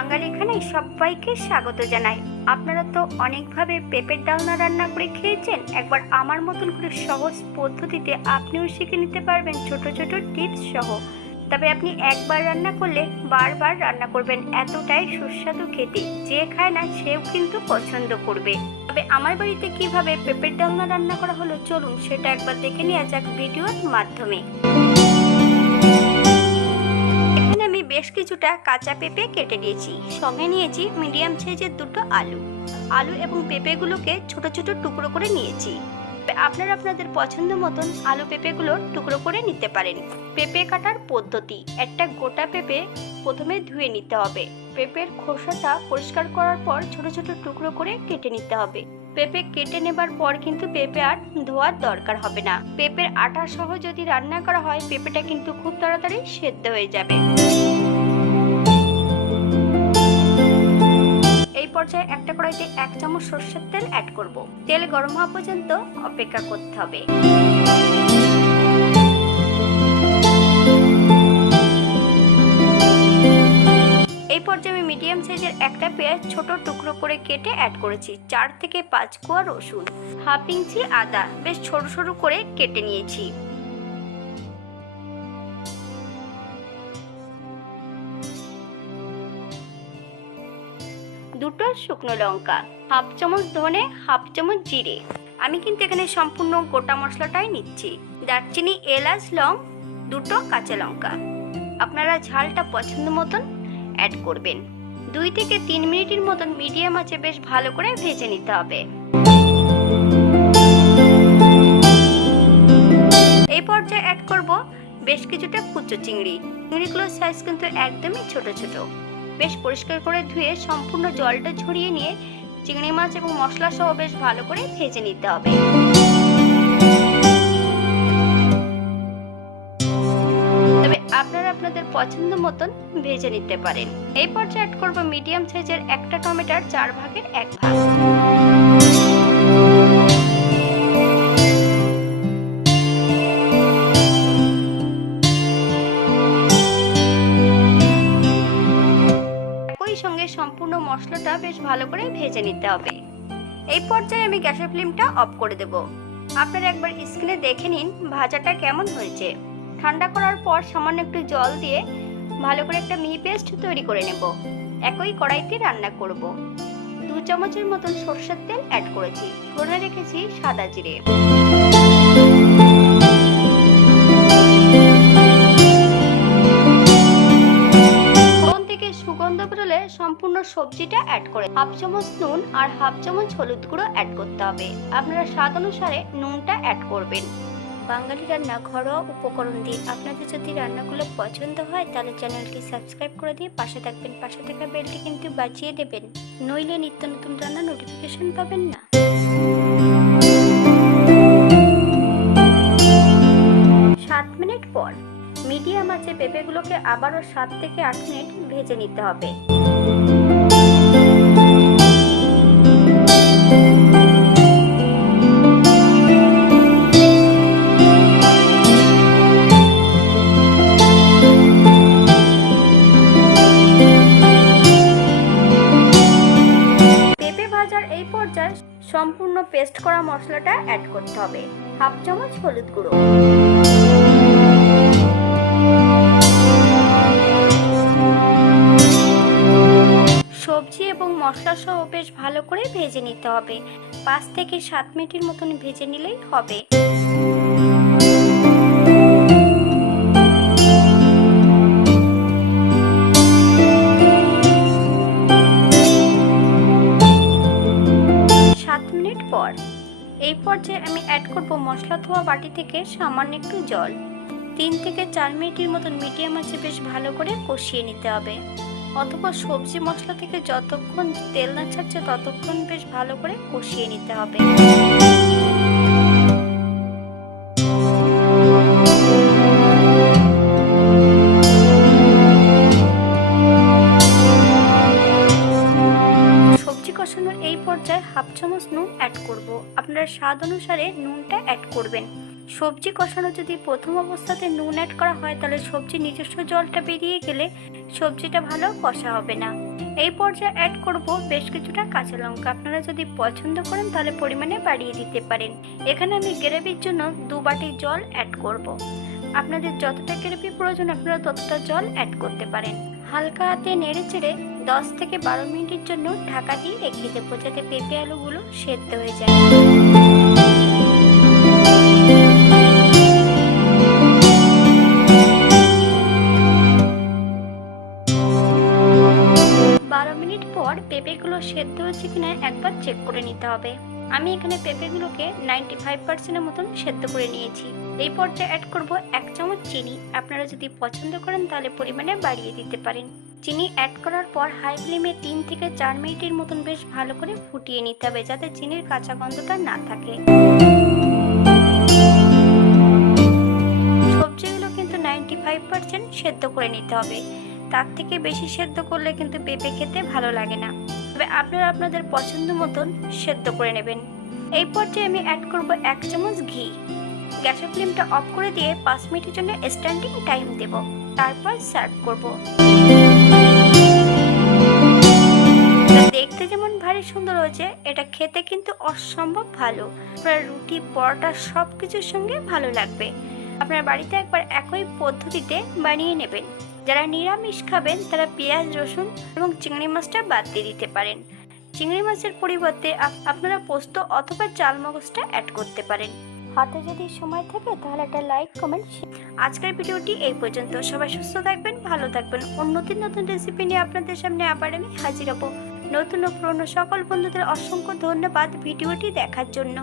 বাঙালি খানায় সবাইকে স্বাগত জানাই। আপনারা তো অনেকভাবে পেঁপের ডালনা রান্না করে খেয়েছেন। একবার আমার মতন করে সহজ পদ্ধতিতে আপনিও শিখে নিতে পারবেন ছোট ছোট টিপস সহ। তবে আপনি একবার রান্না করলে বারবার রান্না করবেন, এতটাই সুস্বাদু খেতে। যে খায় না সেও কিন্তু পছন্দ করবে। তবে আমার বাড়িতে কিভাবে পেঁপের ডালনা রান্না করা হলো চলুন সেটা একবার দেখে নেওয়া যাক ভিডিওর মাধ্যমে। আমি বেশ কিছুটা কাঁচা পেঁপে কেটে নিয়েছি, সঙ্গে নিয়েছি মিডিয়াম সাইজের দুটো আলু এবং পেঁপেগুলোকে ছোট ছোট টুকরো করে নিয়েছি। আপনারা আপনাদের পছন্দ মতন আলু পেঁপেগুলো টুকরো করে নিতে পারেন। পেঁপে কাটার পদ্ধতি: একটা গোটা পেঁপে প্রথমে ধুয়ে নিতে হবে। পেঁপের খোসাটা পরিষ্কার করার পর ছোট ছোট টুকরো করে কেটে নিতে হবে। পেঁপে কেটে নেবার পর কিন্তু পেঁপে আর ধোয়ার দরকার হবে না। পেঁপের আটা সহ যদি রান্না করা হয় পেঁপেটা কিন্তু খুব তাড়াতাড়ি সেদ্ধ হয়ে যাবে। এই পর্যায়ে একটা কড়াইতে 1 চামচ সরষের তেল অ্যাড করব। তেল গরম হওয়া পর্যন্ত অপেক্ষা করতে হবে। এই পর্যায়ে আমি মিডিয়াম সাইজের একটা পেঁয়াজ ছোট টুকরো করে কেটে অ্যাড করেছি। 4 থেকে 5 কোয়া রসুন, হাফ ইঞ্চি আদা বেশ ছোট ছোট করে কেটে নিয়েছি। দুটো শুকনো লঙ্কা, হাফ চামচ ধনে, হাফ চামচ জিরে। আমি কিন্তু এখানে সম্পূর্ণ গোটা মশলাটাই নিচ্ছি। দারচিনি, এলাচ, লং, দুটো কাঁচা লঙ্কা। আপনারা ঝালটা পছন্দ মতন অ্যাড করবেন। 2 থেকে 3 মিনিটের মতন মিডিয়াম আঁচে বেশ ভালো করে ভেজে নিতে হবে। এই পর্যায়ে অ্যাড করব বেশ কিছুটা কুচো চিংড়িগুলোর সাইজ কিন্তু একদমই ছোট ছোট। বেশ পরিষ্কার করে ধুয়ে সম্পূর্ণ জলটা ঝরিয়ে নিয়ে চিংড়ি মাছ এবং মশলা সহ বেশ ভালো করে ভেজে নিতে হবে। তবে আপনারা আপনাদের পছন্দ মতন ভেজে নিতে পারেন। এই পর্যায়ে অ্যাড করব মিডিয়াম সাইজের একটা টমেটোর 4 ভাগের 1 ভাগ। সঙ্গে সম্পূর্ণ মশলাটা বেশ ভালো করে ভেজে নিতে হবে। এই পর্যায়ে আমি গ্যাসের ফ্লেমটা অফ করে দেব। আপনারা একবার স্ক্রিনে দেখে নিন ভাজাটা কেমন হয়েছে। ঠান্ডা করার পর সামান্য একটু জল দিয়ে ভালো করে একটা মিহি পেস্ট তৈরি করে নেব। একই কড়াইতে রান্না করব। 2 চামচের মতন সরষের তেল অ্যাড করেছি, ফোড়নে রেখেছি সাদা জিরে। সুগন্ধ বেরোলে সম্পূর্ণ সবজিটা অ্যাড করে হাফ চামচ নুন আর হাফ চামচ হলুদ গুঁড়ো অ্যাড করতে হবে। আপনারা স্বাদ অনুসারে নুনটা অ্যাড করবেন। বাঙালি রান্না ঘরোয়া উপকরণ দিয়ে আপনাদের যদি রান্নাগুলো পছন্দ হয় তাহলে চ্যানেলটি সাবস্ক্রাইব করে দিয়ে পাশে থাকবেন। পাশে থাকা বেলটি কিন্তু বাজিয়ে দেবেন, নইলে নিত্য নতুন রান্না নোটিফিকেশন পাবেন না। 7 মিনিট পর মিডিয়াম আঁচে পেঁপেগুলোকে আবারও 7 থেকে 8 মিনিট ভেজে নিতে হবে। পেঁপে ভাজার এই পর্যায়ে সম্পূর্ণ পেস্ট করা মশলাটা অ্যাড করতে হবে। হাফ চামচ হলুদ গুঁড়ো, সবজি এবং মশলা সহ বেশ ভালো করে ভেজে নিতে হবে। 5 থেকে 7 মিনিটের মতন ভেজে নিলেই হবে। মিনিট পর এই পর্যায়ে আমি অ্যাড করব মশলা ধোয়া বাটি থেকে সামান্য একটু জল। 3 থেকে 4 মিনিটের মতন মিডিয়াম আঁচে বেশ ভালো করে কষিয়ে নিতে হবে। অথবা সবজি মশলা থেকে যতক্ষণ তেল না ছাড়ছে ততক্ষণ বেশ ভালো করে কষিয়ে নিতে হবে। সবজি কষানোর এই পর্যায়ে হাফ চামচ নুন অ্যাড করব। আপনারা স্বাদ অনুসারে নুনটা অ্যাড করবেন। সবজি কষানো যদি প্রথম অবস্থাতে নুন অ্যাড করা হয় তাহলে সবজির নিজস্ব জলটা বেরিয়ে গেলে সবজিটা ভালো কষা হবে না। এই পর্যায়ে অ্যাড করব বেশ কিছুটা কাঁচা লঙ্কা। আপনারা যদি পছন্দ করেন তাহলে পরিমাণে বাড়িয়ে দিতে পারেন। এখানে আমি গ্রেভির জন্য 2 বাটি জল অ্যাড করব। আপনাদের যতটা গ্রেভি প্রয়োজন আপনারা ততটা জল অ্যাড করতে পারেন। হালকা হাতে নেড়ে চেড়ে 10 থেকে 12 মিনিটের জন্য ঢাকা দিয়ে রেখে দেবো, যাতে পেঁপে আলুগুলো সেদ্ধ হয়ে যায়। 12 মিনিট পর পেঁপেগুলো সেদ্ধ হয়েছে কিনা একবার চেক করে নিতে হবে। আমি এখানে পেঁপেগুলোকে 95% মতন সেদ্ধ করে নিয়েছি। এই পর্যায়ে অ্যাড করব 1 চামচ চিনি। আপনারা যদি পছন্দ করেন তাহলে পরিমাণে বাড়িয়ে দিতে পারেন। চিনি অ্যাড করার পর হাই ফ্লেমে 3 থেকে 4 মিনিটের মতন বেশ ভালো করে ফুটিয়ে নিতে হবে, যাতে চিনির কাঁচা গন্ধটা না থাকে। সবজিগুলো কিন্তু 95% সেদ্ধ করে নিতে হবে, তার থেকে বেশি সেদ্ধ করলে কিন্তু পেঁপে খেতে ভালো লাগে না। তবে আপনারা আপনাদের পছন্দ মতন সেদ্ধ করে নেবেন। এই পর্যায়ে আমি অ্যাড করব 1 চামচ ঘি। গ্যাসের ফ্লেমটা অফ করে দিয়ে 5 মিনিটের জন্য স্ট্যান্ডিং টাইম দেব, তারপর সার্ভ করব। দেখতে যেমন ভারী সুন্দর হয়েছে, এটা খেতে কিন্তু অসম্ভব ভালো। আপনার রুটি, পরোটা সব কিছুর সঙ্গে ভালো লাগবে। আপনার বাড়িতে একবার একই পদ্ধতিতে বানিয়ে নেবেন। যারা নিরামিষ খাবেন তারা পেঁয়াজ, রসুন এবং চিংড়ি মাছটা বাদ দিয়ে দিতে পারেন। চিংড়ি মাছের পরিবর্তে আপনারা পোস্ত অথবা চাল মগজটা অ্যাড করতে পারেন। হাতে যদি সময় থাকে তাহলে একটা লাইক, কমেন্ট। আজকের ভিডিওটি এই পর্যন্ত। সবাই সুস্থ থাকবেন, ভালো থাকবেন। নতুন নতুন রেসিপি নিয়ে আপনাদের সামনে আবার আমি হাজির হব। নতুন ও পুরনো সকল বন্ধুদের অসংখ্য ধন্যবাদ ভিডিওটি দেখার জন্য।